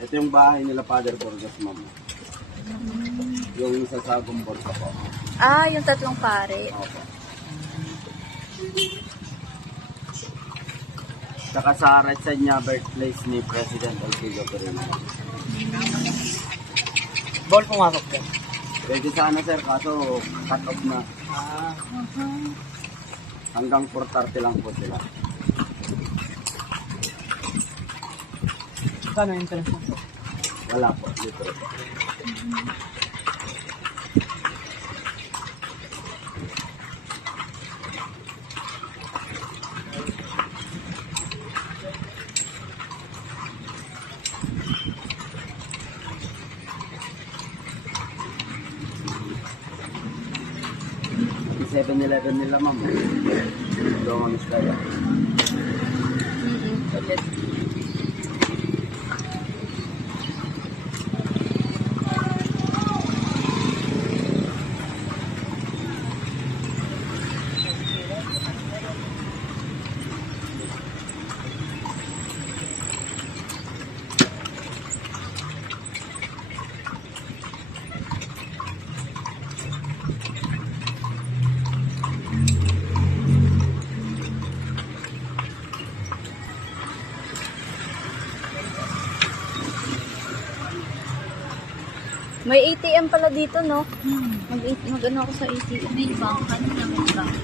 Ito yung bahay nila Father Burgos, ma'am. Yung isa sa Gumborsa po. Ah, yung tatlong pare. Opo. Saka sa right side niya, birthplace ni President Elpidio Quirino. Ball pumasok dyan. Pwede sana sir, kaso cut off na. Ah, Hanggang 4:30 lang po sila. saan ang entrance mo? Wala po, dito po. Yung 7-Eleven nila, ma'am. Doon ang Estrella. Ulit. May ATM pala dito, no? Mag-ano ako sa ATM. May bank. Ano naman bank?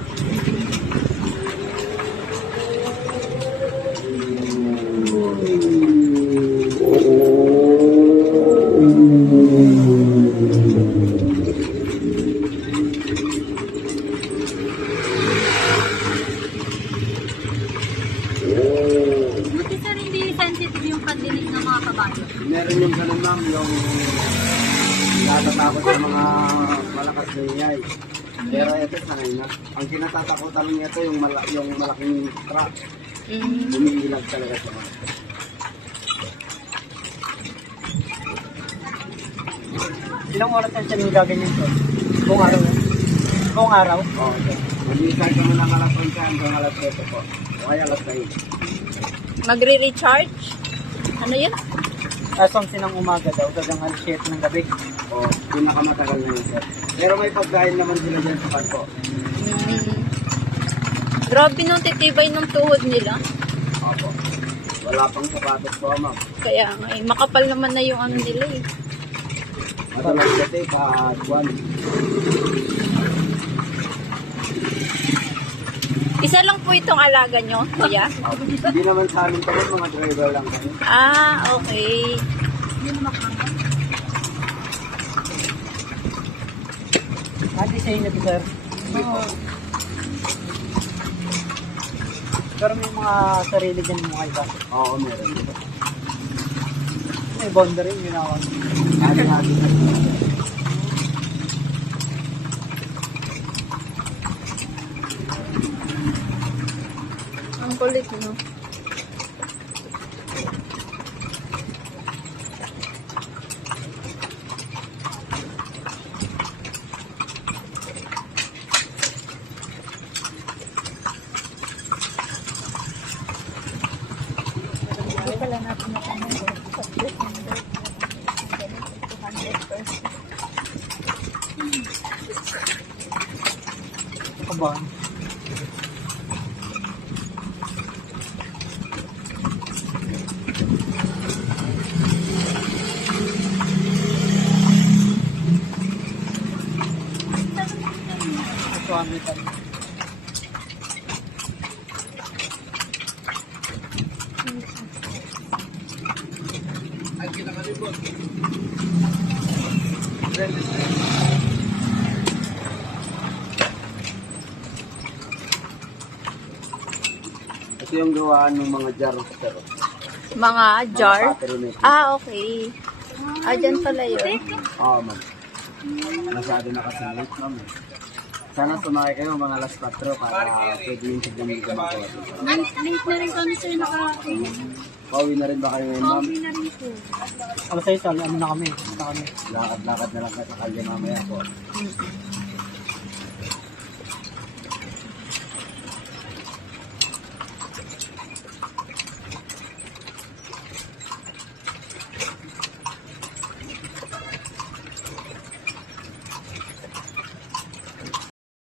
Buti sir, hindi sensitive yung pandinig ng mga kabayo. Meron yung ganun, ma'am, yung natatakot sa mga malakas na ingay. Pero ito sanay na. Ang kinatatakutan niya ito yung, yung malaking truck. Umiilag talaga siya. Ilang oras na siya gaganyan to? Buong araw yan? Buong araw? Oo, okay. Mag-iisay ka muna ng alas 11 hanggang alas 7 po. O kaya alas 6. Magre-recharge? Ano yun? As 11 ng umaga daw, hanggang alas 7 ng gabi. O, pinakamatagal na yun, sir. Pero may pagkain naman sila dyan sa kanto. Grabe nung titibay ng tuhod nila. Opo. Wala pang sapatos po, ma'am. Kaya nga, makapal naman na yung ano nila eh. Madalas kasi pa buwan. Isa lang po itong alaga nyo, kuya? Hindi naman sa amin kami, mga driver lang kami. Ah, okay. Ate sa inyo, sir. Oo. Pero may mga sarili dyan mga iba. Oo, meron. May boundary, ginawa. Hati-hati. Ang kulit, no? Hindi pala natin Kabahan. Swami tayo. Ito yung gawaan ng mga jar, sir. Mga jar? Mga battery na ito. Ah, okay. Ah, dyan pala yun. Oo, ma'am. Masyado na kasi late, ma'am. Sana sumakay kayo mga alas 4 para pwede yung tignan yung gumagawa dito. Late na rin kami sir nakarating. Pauwi na rin ba kayo ngayon, ma'am? Pauwi na rin po. Alas 6, ano na kami? Lakad-lakad na lang kayo sa kalye mamaya po.